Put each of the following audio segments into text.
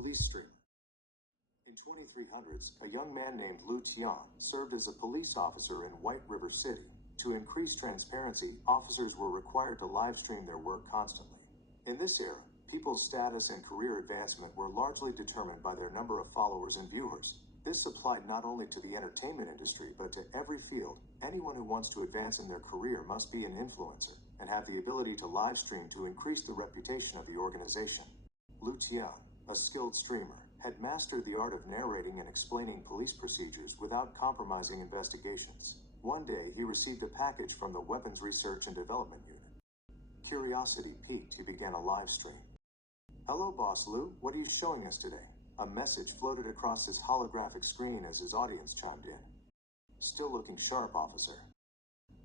Police Stream. In 2300s, a young man named Lu Tian served as a police officer in White River City. To increase transparency, officers were required to live stream their work constantly. In this era, people's status and career advancement were largely determined by their number of followers and viewers. This applied not only to the entertainment industry, but to every field. Anyone who wants to advance in their career must be an influencer and have the ability to live stream to increase the reputation of the organization. Lu Tian, a skilled streamer, had mastered the art of narrating and explaining police procedures without compromising investigations. One day, he received a package from the Weapons Research and Development Unit. Curiosity piqued, he began a live stream. "Hello, Boss Lu, what are you showing us today?" A message floated across his holographic screen as his audience chimed in. "Still looking sharp, officer.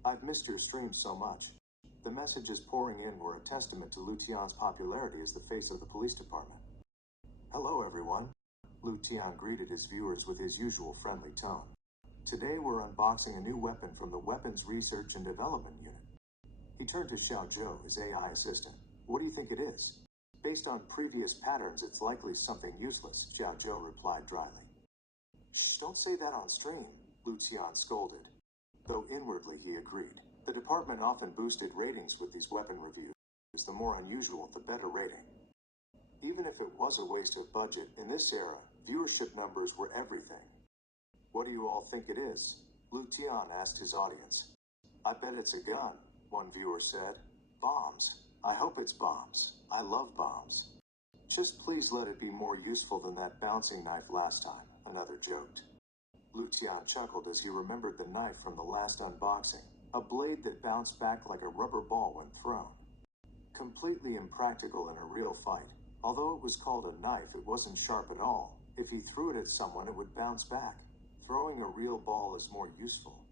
I've missed your stream so much." The messages pouring in were a testament to Lu Tian's popularity as the face of the police department. "Hello, everyone." Lu Tian greeted his viewers with his usual friendly tone. "Today we're unboxing a new weapon from the Weapons Research and Development Unit." He turned to Xiao Zhou, his AI assistant. "What do you think it is?" "Based on previous patterns, it's likely something useless," Xiao Zhou replied dryly. "Shh, don't say that on stream," Lu Tian scolded. Though inwardly he agreed. The department often boosted ratings with these weapon reviews. The more unusual, the better rating. Even if it was a waste of budget, in this era, viewership numbers were everything. "What do you all think it is?" Lu Tian asked his audience. "I bet it's a gun," one viewer said. "Bombs. I hope it's bombs. I love bombs." "Just please let it be more useful than that bouncing knife last time," another joked. Lu Tian chuckled as he remembered the knife from the last unboxing, a blade that bounced back like a rubber ball when thrown. Completely impractical in a real fight. Although it was called a knife, it wasn't sharp at all. If he threw it at someone, it would bounce back. Throwing a real ball is more useful.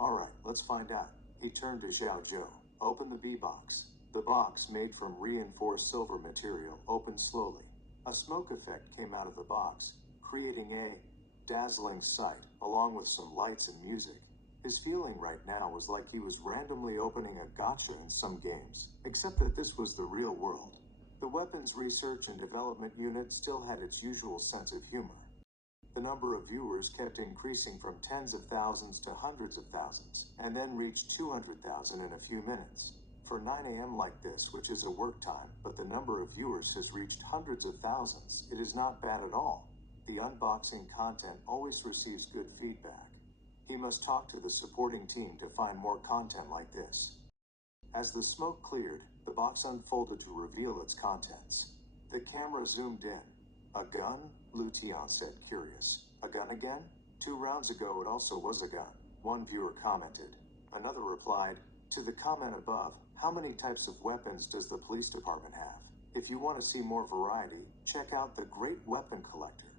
"Alright, let's find out." He turned to Xiao Zhou. "Open the B-box." The box, made from reinforced silver material, opened slowly. A smoke effect came out of the box, creating a dazzling sight, along with some lights and music. His feeling right now was like he was randomly opening a gacha in some games, except that this was the real world. The Weapons Research and Development Unit still had its usual sense of humor. The number of viewers kept increasing from tens of thousands to hundreds of thousands, and then reached 200,000 in a few minutes. For 9 a.m. like this, which is a work time, but the number of viewers has reached hundreds of thousands, it is not bad at all. The unboxing content always receives good feedback. He must talk to the supporting team to find more content like this. As the smoke cleared, the box unfolded to reveal its contents. The camera zoomed in. "A gun?" Lu Tian said, curious. "A gun again? 2 rounds ago it also was a gun," one viewer commented. Another replied, "To the comment above, how many types of weapons does the police department have? If you want to see more variety, check out the Great Weapon Collector."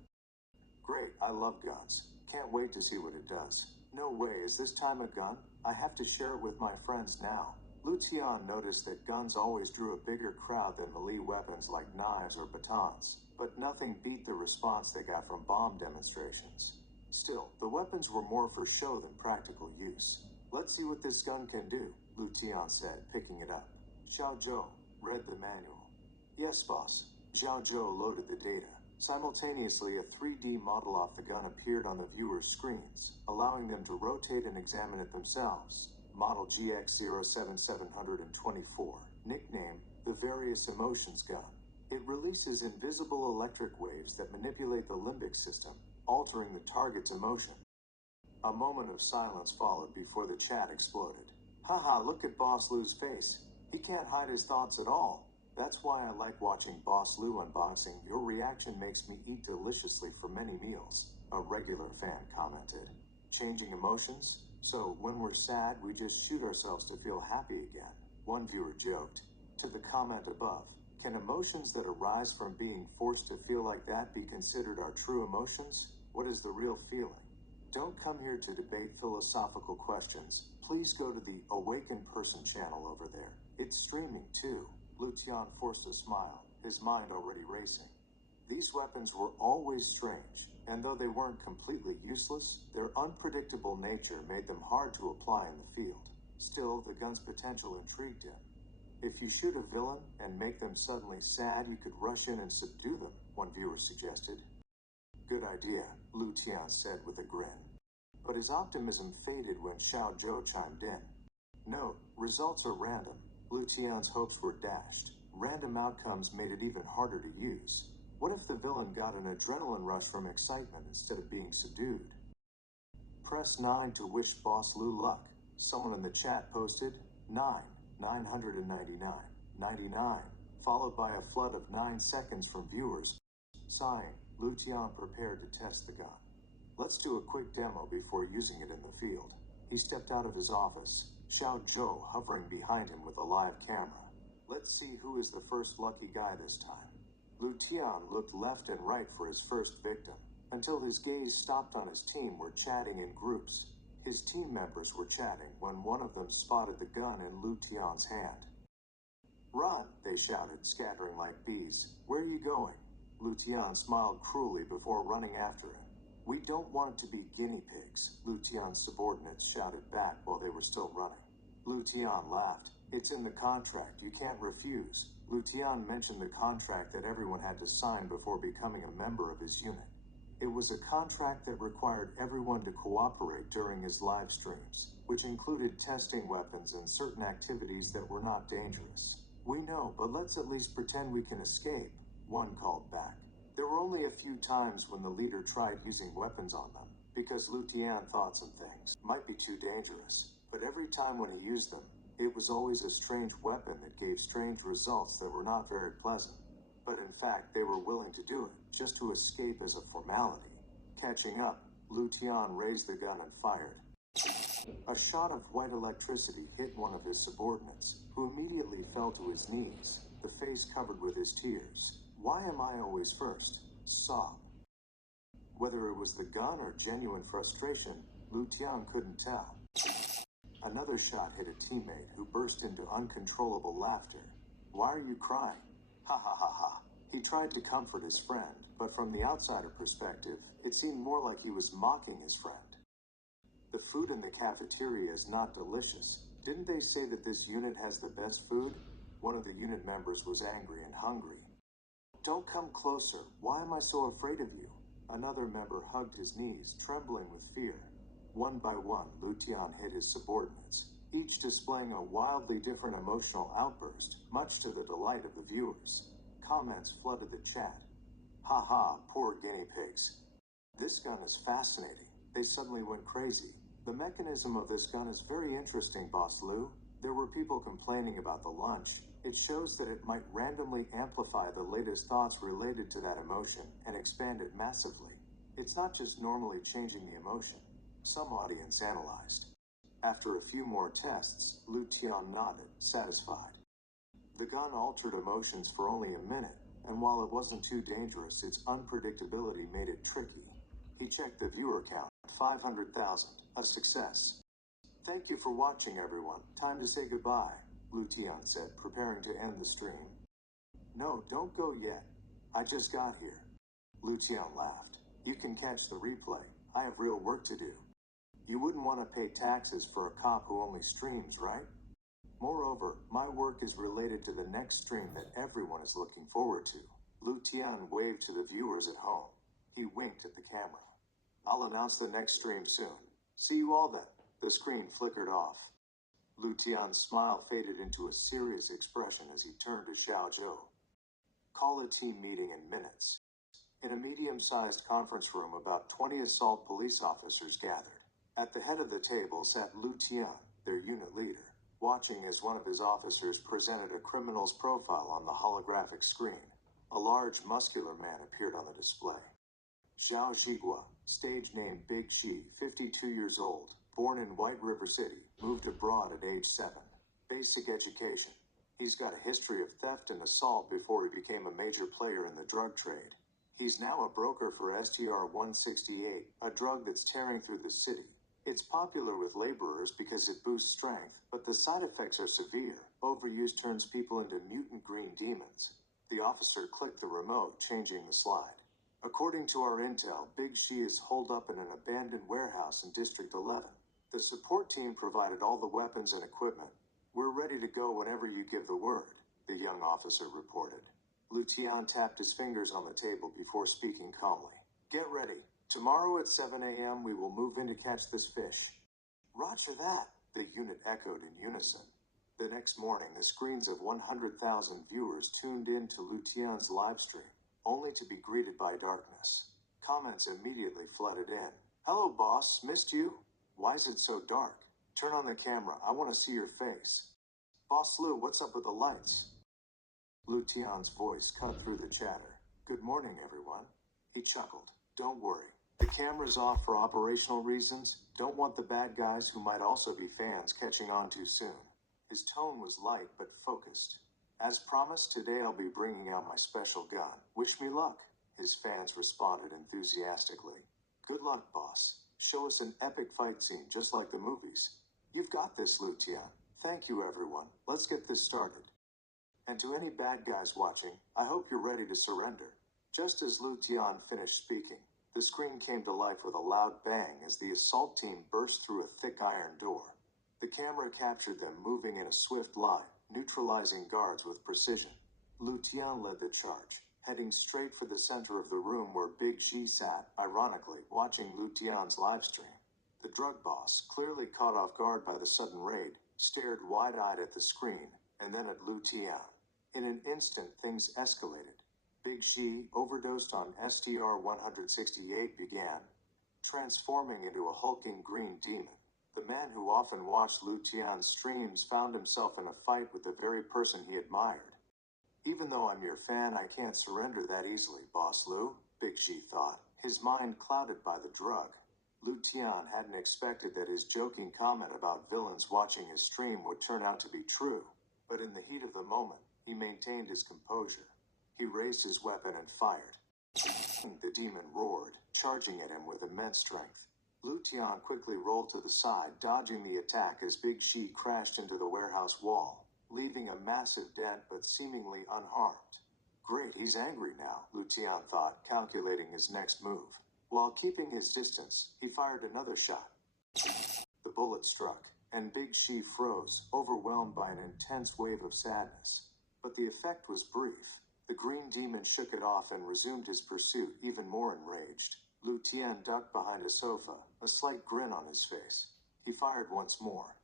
"Great, I love guns. Can't wait to see what it does." "No way, is this time a gun? I have to share it with my friends now." Lu Tian noticed that guns always drew a bigger crowd than melee weapons like knives or batons, but nothing beat the response they got from bomb demonstrations. Still, the weapons were more for show than practical use. "Let's see what this gun can do," Lu Tian said, picking it up. Xiao Zhou read the manual. "Yes, boss." Xiao Zhou loaded the data. Simultaneously, a 3D model of the gun appeared on the viewers' screens, allowing them to rotate and examine it themselves. Model GX07724, nickname the Various Emotions Gun. It releases invisible electric waves that manipulate the limbic system, altering the target's emotion. A moment of silence followed before the chat exploded. "Haha, look at Boss Lu's face. He can't hide his thoughts at all. That's why I like watching Boss Lu unboxing. Your reaction makes me eat deliciously for many meals," a regular fan commented. "Changing emotions? So when we're sad, we just shoot ourselves to feel happy again," one viewer joked. To the comment above, "Can emotions that arise from being forced to feel like that be considered our true emotions? What is the real feeling?" Don't come here to debate philosophical questions. Please go to the Awakened Person channel over there. It's streaming too. Lu Tian forced a smile, his mind already racing. These weapons were always strange, and though they weren't completely useless, their unpredictable nature made them hard to apply in the field. Still, the gun's potential intrigued him. If you shoot a villain and make them suddenly sad, you could rush in and subdue them, one viewer suggested. Good idea, Lu Tian said with a grin. But his optimism faded when Xiao Zhou chimed in. Note, results are random. Lu Tian's hopes were dashed. Random outcomes made it even harder to use. What if the villain got an adrenaline rush from excitement instead of being subdued? Press 9 to wish Boss Lu luck. Someone in the chat posted 9, 999, 99, followed by a flood of 9 seconds from viewers. Sighing, Lu Tian prepared to test the gun. Let's do a quick demo before using it in the field. He stepped out of his office, Xiao Zhou hovering behind him with a live camera. Let's see who is the first lucky guy this time. Lu Tian looked left and right for his first victim, until his gaze stopped on his team were chatting in groups. His team members were chatting when one of them spotted the gun in Lu Tian's hand. Run, they shouted, scattering like bees. Where are you going? Lu Tian smiled cruelly before running after him. We don't want it to be guinea pigs, Lu Tian's subordinates shouted back while they were still running. Lu Tian laughed. It's in the contract, you can't refuse. Lu Tian mentioned the contract that everyone had to sign before becoming a member of his unit. It was a contract that required everyone to cooperate during his live streams, which included testing weapons and certain activities that were not dangerous. We know, but let's at least pretend we can escape, one called back. There were only a few times when the leader tried using weapons on them, because Lu Tian thought some things might be too dangerous, but every time when he used them, it was always a strange weapon that gave strange results that were not very pleasant. But in fact, they were willing to do it, just to escape as a formality. Catching up, Lu Tian raised the gun and fired. A shot of white electricity hit one of his subordinates, who immediately fell to his knees, the face covered with his tears. Why am I always first? Sob. Whether it was the gun or genuine frustration, Lu Tian couldn't tell. Another shot hit a teammate who burst into uncontrollable laughter. Why are you crying? Ha ha ha ha. He tried to comfort his friend, but from the outsider perspective, it seemed more like he was mocking his friend. The food in the cafeteria is not delicious. Didn't they say that this unit has the best food? One of the unit members was angry and hungry. Don't come closer. Why am I so afraid of you? Another member hugged his knees, trembling with fear. One by one, Lu Tian hit his subordinates, each displaying a wildly different emotional outburst, much to the delight of the viewers. Comments flooded the chat. Ha ha, poor guinea pigs. This gun is fascinating. They suddenly went crazy. The mechanism of this gun is very interesting, Boss Lu. There were people complaining about the lunch. It shows that it might randomly amplify the latest thoughts related to that emotion and expand it massively. It's not just normally changing the emotion, some audience analyzed. After a few more tests, Lu Tian nodded, satisfied. The gun altered emotions for only a minute, and while it wasn't too dangerous, its unpredictability made it tricky. He checked the viewer count, 500,000, a success. Thank you for watching, everyone. Time to say goodbye, Lu Tian said, preparing to end the stream. No, don't go yet. I just got here. Lu Tian laughed. You can catch the replay. I have real work to do. You wouldn't want to pay taxes for a cop who only streams, right? Moreover, my work is related to the next stream that everyone is looking forward to. Lu Tian waved to the viewers at home. He winked at the camera. I'll announce the next stream soon. See you all then. The screen flickered off. Lu Tian's smile faded into a serious expression as he turned to Xiao Zhou. Call a team meeting in minutes. In a medium-sized conference room, about 20 assault police officers gathered. At the head of the table sat Lu Tian, their unit leader, watching as one of his officers presented a criminal's profile on the holographic screen. A large, muscular man appeared on the display. Xiao Zhigua, stage name Big Xi, 52 years old, born in White River City, moved abroad at age 7. Basic education. He's got a history of theft and assault before he became a major player in the drug trade. He's now a broker for STR-168, a drug that's tearing through the city. It's popular with laborers because it boosts strength, but the side effects are severe. Overuse turns people into mutant green demons. The officer clicked the remote, changing the slide. According to our intel, Big Xi is holed up in an abandoned warehouse in District 11. The support team provided all the weapons and equipment. "We're ready to go whenever you give the word," the young officer reported. Lu Tian tapped his fingers on the table before speaking calmly. "Get ready. Tomorrow at 7 a.m. we will move in to catch this fish." "Roger that," the unit echoed in unison. The next morning, the screens of 100,000 viewers tuned in to Lu Tian's live stream, only to be greeted by darkness. Comments immediately flooded in. "Hello, boss. Missed you? Why is it so dark? Turn on the camera. I want to see your face." "Boss Lu, what's up with the lights?" Lu Tian's voice cut through the chatter. "Good morning, everyone." He chuckled. "Don't worry. The camera's off for operational reasons. Don't want the bad guys who might also be fans catching on too soon." His tone was light but focused. "As promised, today I'll be bringing out my special gun. Wish me luck," his fans responded enthusiastically. "Good luck, boss. Show us an epic fight scene just like the movies." "You've got this, Lu Tian." "Thank you, everyone. Let's get this started." "And to any bad guys watching, I hope you're ready to surrender." Just as Lu Tian finished speaking, the screen came to life with a loud bang as the assault team burst through a thick iron door. The camera captured them moving in a swift line, neutralizing guards with precision. Lu Tian led the charge, heading straight for the center of the room where Big Xi sat, ironically, watching Lu Tian's livestream. The drug boss, clearly caught off guard by the sudden raid, stared wide-eyed at the screen, and then at Lu Tian. In an instant, things escalated. Big Xi, overdosed on STR-168, began transforming into a hulking green demon. The man who often watched Lu Tian's streams found himself in a fight with the very person he admired. "Even though I'm your fan, I can't surrender that easily, Boss Lu," Big Xi thought, his mind clouded by the drug. Lu Tian hadn't expected that his joking comment about villains watching his stream would turn out to be true, but in the heat of the moment, he maintained his composure. He raised his weapon and fired. The demon roared, charging at him with immense strength. Lu Tian quickly rolled to the side, dodging the attack as Big Xi crashed into the warehouse wall, leaving a massive dent but seemingly unharmed. Great, he's angry now, Lu Tian thought, calculating his next move. While keeping his distance, he fired another shot. The bullet struck, and Big Xi froze, overwhelmed by an intense wave of sadness. But the effect was brief. The green demon shook it off and resumed his pursuit, even more enraged. Lu Tian ducked behind a sofa, a slight grin on his face. He fired once more.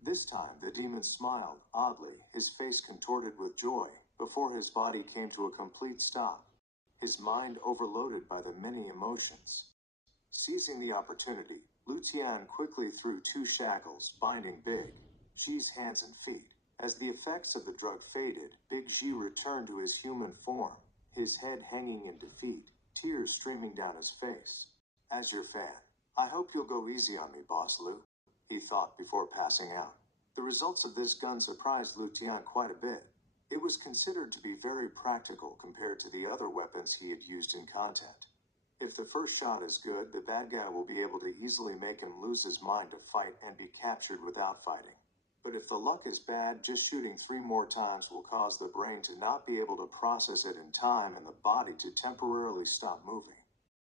This time, the demon smiled, oddly, his face contorted with joy, before his body came to a complete stop, his mind overloaded by the many emotions. Seizing the opportunity, Lu Tian quickly threw two shackles, binding Big Xi's hands and feet. As the effects of the drug faded, Big Xi returned to his human form, his head hanging in defeat, tears streaming down his face. "As your fan, I hope you'll go easy on me, Boss Lu," he thought before passing out. The results of this gun surprised Lu Tian quite a bit. It was considered to be very practical compared to the other weapons he had used in content. If the first shot is good, the bad guy will be able to easily make him lose his mind to fight and be captured without fighting. But if the luck is bad, just shooting 3 more times will cause the brain to not be able to process it in time and the body to temporarily stop moving.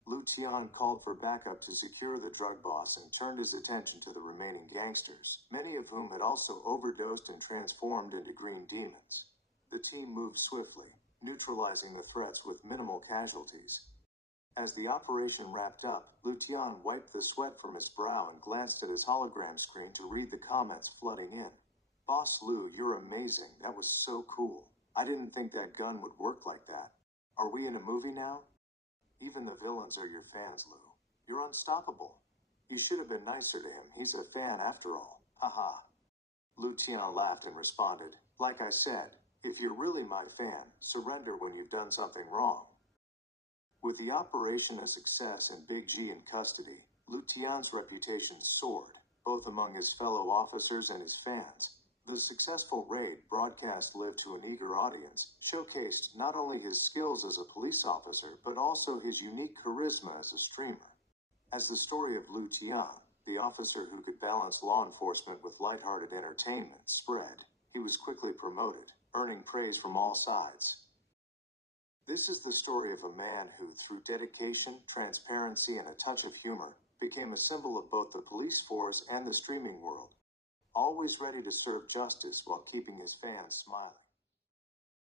Lu Tian called for backup to secure the drug boss and turned his attention to the remaining gangsters, many of whom had also overdosed and transformed into green demons. The team moved swiftly, neutralizing the threats with minimal casualties. As the operation wrapped up, Lu Tian wiped the sweat from his brow and glanced at his hologram screen to read the comments flooding in. "Boss Lu, you're amazing. That was so cool. I didn't think that gun would work like that. Are we in a movie now? Even the villains are your fans, Lu. You're unstoppable. You should have been nicer to him. He's a fan after all. Haha." Lu Tian laughed and responded, "Like I said, if you're really my fan, surrender when you've done something wrong." With the operation a success and Big Xi in custody, Lu Tian's reputation soared, both among his fellow officers and his fans. The successful raid broadcast lived to an eager audience, showcased not only his skills as a police officer, but also his unique charisma as a streamer. As the story of Lu Tian, the officer who could balance law enforcement with lighthearted entertainment, spread, he was quickly promoted, earning praise from all sides. This is the story of a man who, through dedication, transparency, and a touch of humor, became a symbol of both the police force and the streaming world. always ready to serve justice while keeping his fans smiling.